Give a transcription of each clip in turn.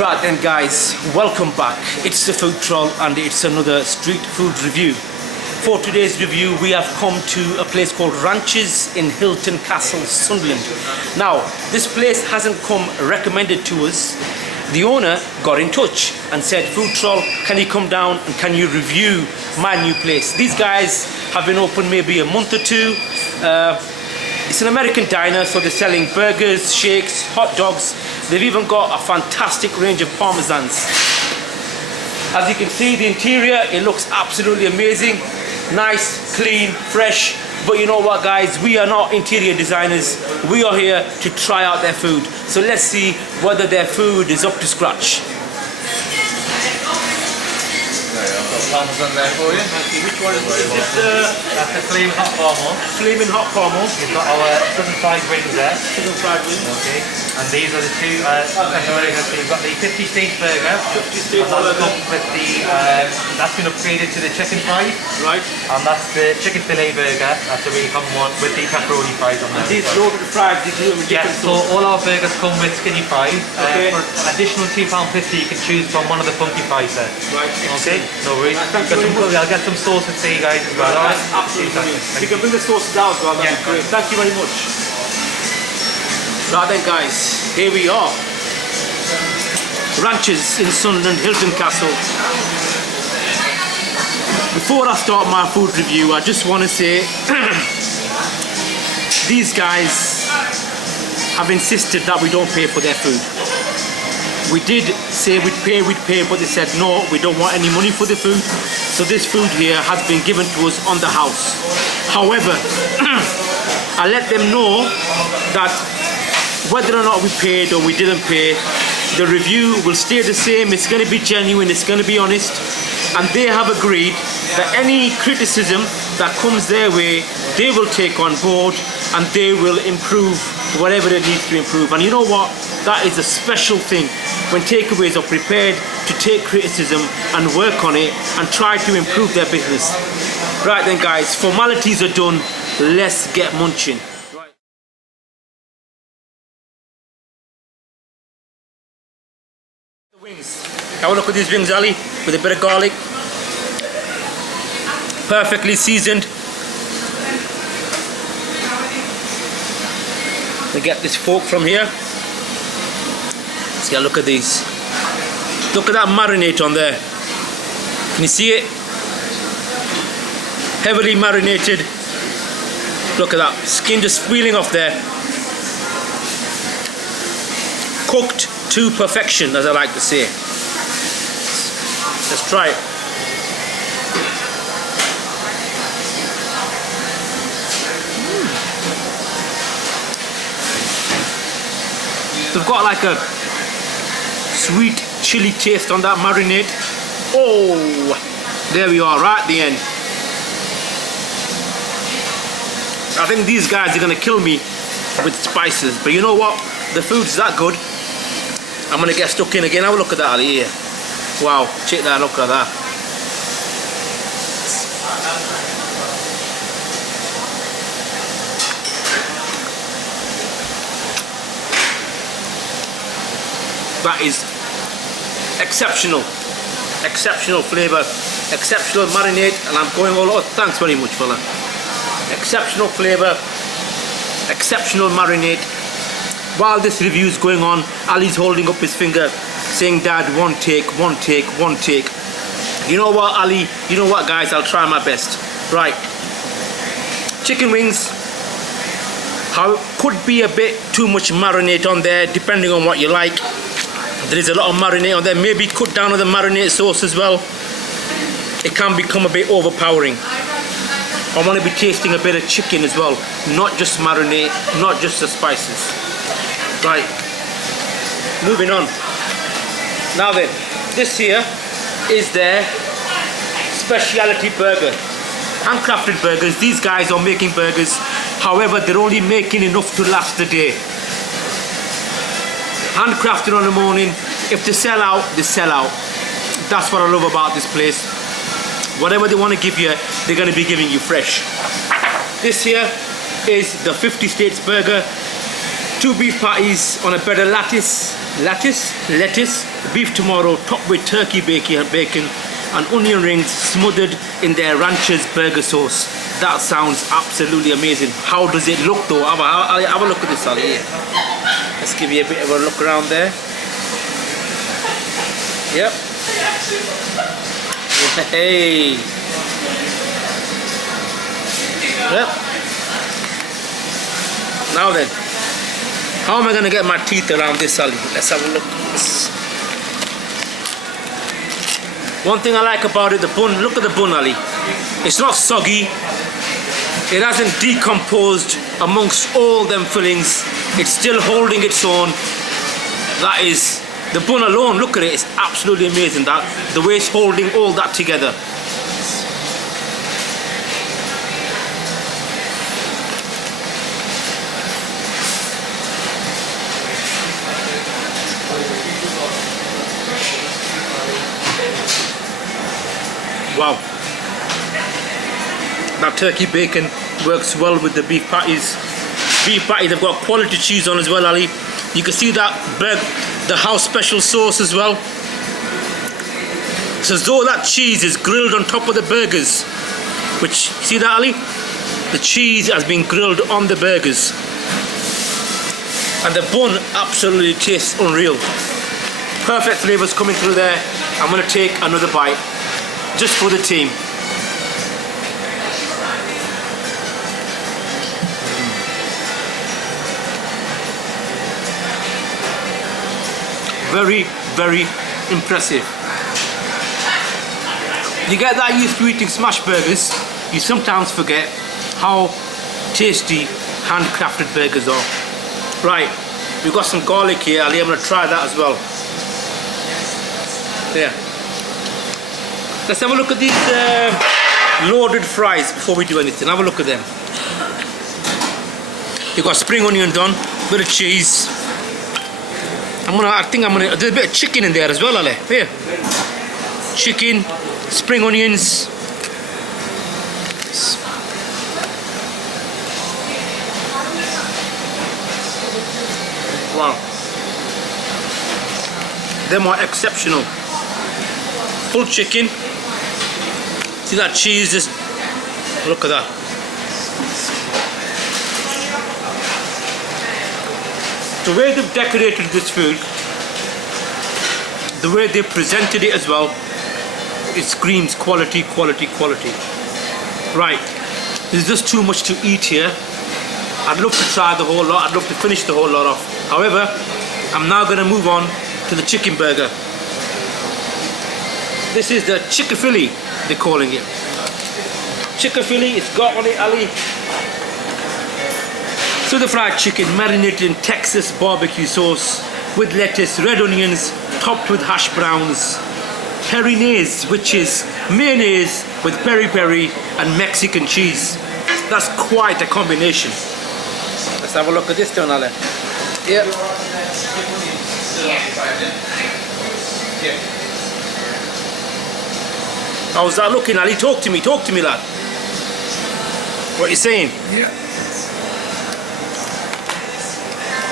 Right then guys, welcome back. It's the Food Troll and it's another street food review. For today's review we have come to a place called Ranches in Hyltan Castle, Sunderland. Now this place hasn't come recommended to us. The owner got in touch and said, Food Troll, can you come down and can you review my new place? These guys have been open maybe a month or two. It's an American diner, so they're selling burgers, shakes, hot dogs. They've even got a fantastic range of parmesans. As you can see, the interior, it looks absolutely amazing. Nice, clean, fresh. But you know what guys, we are not interior designers. We are here to try out their food. So let's see whether their food is up to scratch. Parmesan there for you. Thank you. Which one is this? That's the flaming hot parmo. Flaming hot parmo. You've got our southern fried wings there. Southern fried wings. Okay. And these are the two special burgers. So you've got the 50 stage burger. 50 stage burger. With the that's been upgraded to the chicken fries. Right. And that's the chicken fillet burger. That's a really common one with the pepperoni fries on there. These loaded fries, did you do them with Yes, so all our burgers come with skinny fries. Okay. For additional £2.50 you can choose from one of the funky fries there. Right. Okay. No worries. Thank you very much. I'll get some sauces for you guys as well. That's absolutely brilliant. If you can bring the sauces out as well, that'd be great. Thank you very much. Right then guys, here we are. Ranches in Sunderland, Hyltan Castle. Before I start my food review, I just want to say these guys have insisted that we don't pay for their food. We did say we'd pay, but they said no, we don't want any money for the food. So this food here has been given to us on the house. However, I let them know that whether or not we paid or we didn't pay, the review will stay the same. It's going to be genuine, it's going to be honest. And they have agreed that any criticism that comes their way, they will take on board and they will improve whatever it needs to improve. And you know what? That is a special thing when takeaways are prepared to take criticism and work on it and try to improve their business. Right then guys, formalities are done, let's get munching. Right. The wings. Have a look at these wings, Ali, with a bit of garlic. Perfectly seasoned. We get this fork from here. Let's get a look at these. Look at that marinade on there. Can you see it? Heavily marinated. Look at that. Skin just peeling off there. Cooked to perfection, as I like to say. Let's try it. They've got like a sweet chili taste on that marinade. Oh, there we are, right at the end. I think these guys are gonna kill me with spices, but you know what? The food's that good. I'm gonna get stuck in again. Have a look at that Ali here. Wow, check that, look at that. That is exceptional flavour, exceptional marinade, and I'm going all out. Thanks very much, fella. Exceptional flavour, exceptional marinade. While this review is going on, Ali's holding up his finger saying, Dad, one take, one take, one take. You know what, Ali? You know what, guys? I'll try my best. Right. Chicken wings. Could be a bit too much marinade on there, depending on what you like. There is a lot of marinade on there. Maybe cut down on the marinade sauce as well. It can become a bit overpowering. I want to be tasting a bit of chicken as well, not just marinade, not just the spices. Right, moving on. Now then, this here is their speciality burger. Handcrafted burgers. These guys are making burgers. However, they're only making enough to last the day. Handcrafted on the morning. If they sell out, they sell out. That's what I love about this place. Whatever they want to give you, they're going to be giving you fresh. This here is the 50 States burger. 2 beef patties on a bread of lettuce, lettuce, beef tomorrow topped with turkey bacon, and onion rings smothered in their rancher's burger sauce. That sounds absolutely amazing. How does it look though? Have a look at this, Ali. Let's give you a bit of a look around there. Yep. Hey. Yep. Now then, how am I going to get my teeth around this, Ali? Let's have a look. One thing I like about it, the bun. Look at the bun, Ali. It's not soggy. It hasn't decomposed amongst all them fillings. It's still holding its own. That is, the bun alone, look at it, it's absolutely amazing, that the way it's holding all that together. Wow. Now turkey bacon works well with the beef patties. Beef patties have got quality cheese on as well, Ali. You can see that the house special sauce as well. It's as though that cheese is grilled on top of the burgers. Which, see that, Ali? The cheese has been grilled on the burgers. And the bun absolutely tastes unreal. Perfect flavours coming through there. I'm going to take another bite just for the team. Very, very impressive. You get that used to eating smash burgers, you sometimes forget how tasty handcrafted burgers are. Right, we've got some garlic here, Ali. I'm going to try that as well. There. Let's have a look at these loaded fries before we do anything. Have a look at them. You've got spring onions on, bit of cheese. I think I'm gonna. There's a bit of chicken in there as well, Ali. Here, chicken, spring onions. Wow, them are exceptional. Full chicken. See that cheese? Just look at that. The way they've decorated this food, the way they presented it as well, it screams quality, quality, quality. Right, there's just too much to eat here. I'd love to try the whole lot, I'd love to finish the whole lot off. However, I'm now going to move on to the chicken burger. This is the chicken Philly, they're calling it. Chicken Philly, it's got on it, Ali. So the fried chicken marinated in Texas barbecue sauce with lettuce, red onions, topped with hash browns. Perinaise, which is mayonnaise with peri-peri and Mexican cheese. That's quite a combination. Let's have a look at this one, Ali. Yep. How's that looking, Ali? Talk to me, lad. What are you saying? Yeah.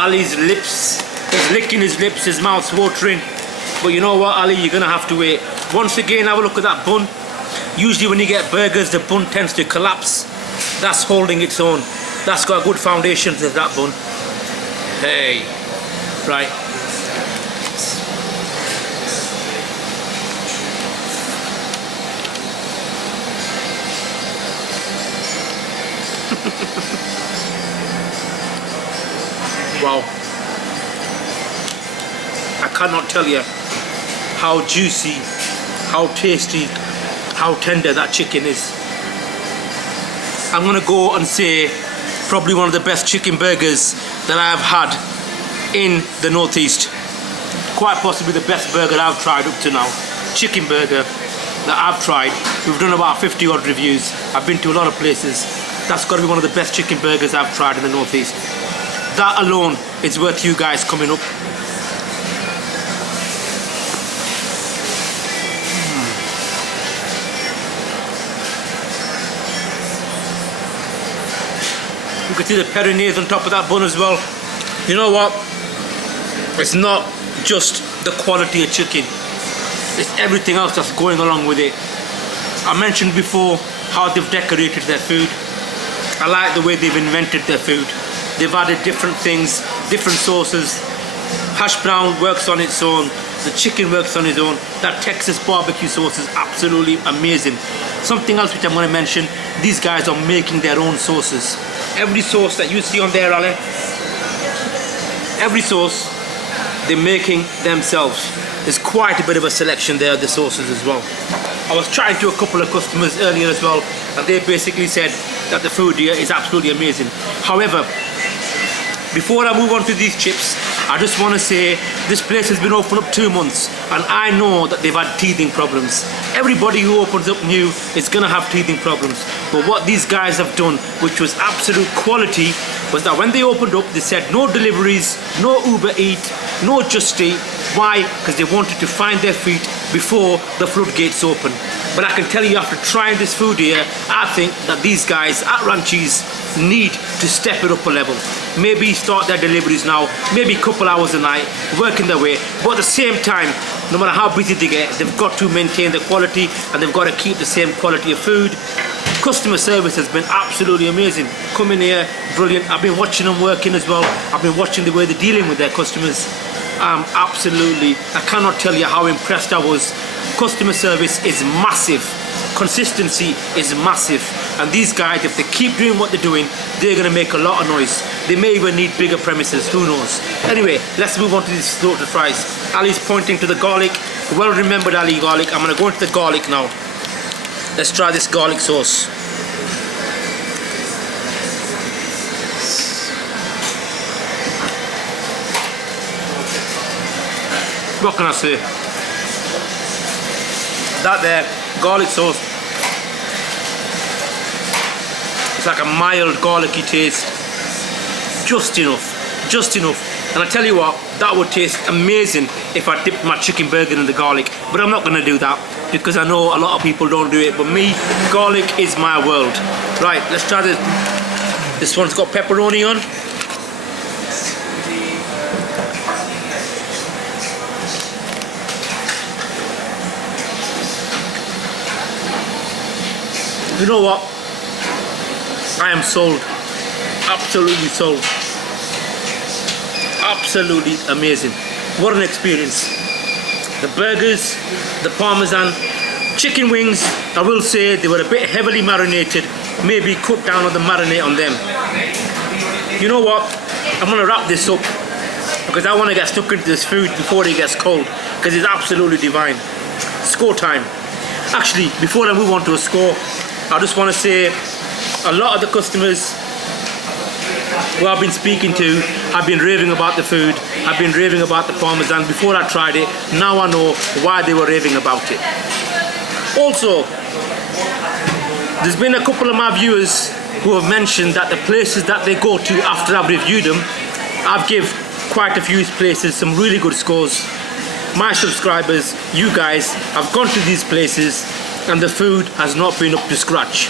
Ali's lips, he's licking his lips, his mouth's watering. But you know what, Ali, you're gonna have to wait. Once again, have a look at that bun. Usually when you get burgers, the bun tends to collapse. That's holding its own. That's got a good foundation to that bun. Hey, right. Wow. I cannot tell you how juicy, how tasty, how tender that chicken is. I'm gonna go and say probably one of the best chicken burgers that I have had in the Northeast. Quite possibly the best burger I've tried up to now. Chicken burger that I've tried. We've done about 50 odd reviews. I've been to a lot of places. That's got to be one of the best chicken burgers I've tried in the Northeast. That alone is worth you guys coming up. You can see the perinaise on top of that bun as well. You know what? It's not just the quality of chicken. It's everything else that's going along with it. I mentioned before how they've decorated their food. I like the way they've invented their food. They've added different things, different sauces. Hash brown works on its own. The chicken works on its own. That Texas barbecue sauce is absolutely amazing. Something else which I'm going to mention, these guys are making their own sauces. Every sauce that you see on there, Alan, every sauce they're making themselves. There's quite a bit of a selection there of the sauces as well. I was chatting to a couple of customers earlier as well, and they basically said that the food here is absolutely amazing. However, before I move on to these chips, I just want to say this place has been open up 2 months, and I know that they've had teething problems. Everybody who opens up new is going to have teething problems. But what these guys have done, which was absolute quality, was that when they opened up, they said no deliveries, no Uber Eat, no Just Eat. Why? Because they wanted to find their feet before the floodgates open. But I can tell you, after trying this food here, I think that these guys at Ranchi's need to step it up a level. Maybe start their deliveries now, maybe a couple hours a night, working their way. But at the same time, no matter how busy they get, they've got to maintain the quality, and they've got to keep the same quality of food. Customer service has been absolutely amazing. Coming here, brilliant. I've been watching them working as well. I've been watching the way they're dealing with their customers. Absolutely, I cannot tell you how impressed I was. Customer service is massive. Consistency is massive. And these guys, if they keep doing what they're doing, they're going to make a lot of noise. They may even need bigger premises, who knows. Anyway, let's move on to these slaughtered fries. Ali's pointing to the garlic. Well remembered, Ali, garlic. I'm going to go into the garlic now. Let's try this garlic sauce. What can I say? That there, garlic sauce, it's like a mild garlicky taste. Just enough, just enough. And I tell you what, that would taste amazing if I dipped my chicken burger in the garlic. But I'm not going to do that, because I know a lot of people don't do it. But me, garlic is my world. Right, let's try this. This one's got pepperoni on. You know what? I am sold. Absolutely sold. Absolutely amazing. What an experience. The burgers, the parmesan, chicken wings, I will say they were a bit heavily marinated. Maybe cut down on the marinade on them. You know what? I'm going to wrap this up, because I want to get stuck into this food before it gets cold, because it's absolutely divine. Score time. Actually, before I move on to a score, I just want to say a lot of the customers who I've been speaking to have been raving about the food, have been raving about the parmesan. Before I tried it, now I know why they were raving about it. Also, there's been a couple of my viewers who have mentioned that the places that they go to after I've reviewed them, I've given quite a few places some really good scores. My subscribers, you guys, have gone to these places and the food has not been up to scratch.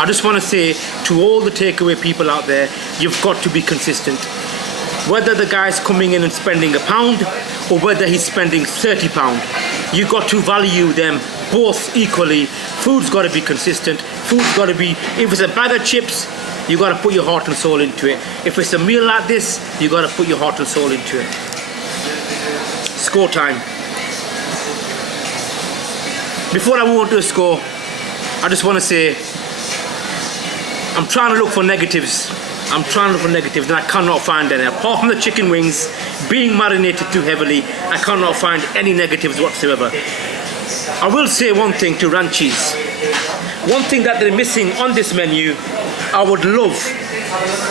I just want to say to all the takeaway people out there, you've got to be consistent. Whether the guy's coming in and spending £1 or whether he's spending £30, you've got to value them both equally. Food's got to be consistent. Food's got to be, if it's a bag of chips, you got to put your heart and soul into it. If it's a meal like this, you got to put your heart and soul into it. Score time. Before I move on to a score, I just want to say, I'm trying to look for negatives. I'm trying to look for negatives and I cannot find any. Apart from the chicken wings being marinated too heavily, I cannot find any negatives whatsoever. I will say one thing to Ranchi's. One thing that they're missing on this menu, I would love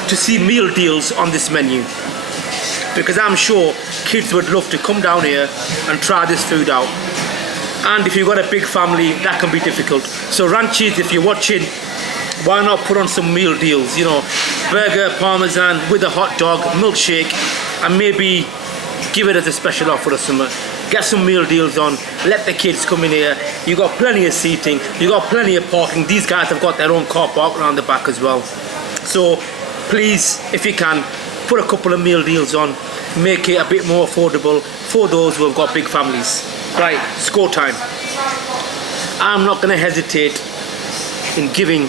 to see meal deals on this menu, because I'm sure kids would love to come down here and try this food out. And if you've got a big family, that can be difficult. So Ranchi's, if you're watching, why not put on some meal deals? You know, burger, parmesan with a hot dog, milkshake, and maybe give it as a special offer or something. Get some meal deals on, let the kids come in here. You got plenty of seating, you got plenty of parking. These guys have got their own car park around the back as well. So please, if you can, put a couple of meal deals on. make it a bit more affordable for those who have got big families. Right, score time. I'm not going to hesitate in giving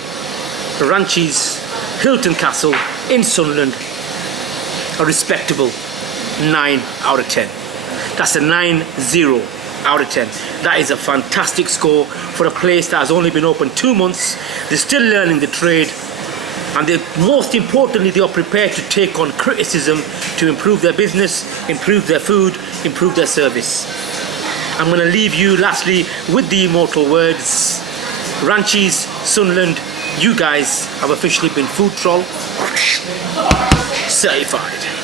Ranchi's Hyltan Castle in Sunderland a respectable 9 out of 10. That's a 9-0 out of 10. That is a fantastic score for a place that has only been open 2 months. They're still learning the trade, and most importantly, they are prepared to take on criticism to improve their business, improve their food, improve their service. I'm going to leave you lastly with the immortal words: Ranchi's Sunderland, you guys have officially been food troll certified.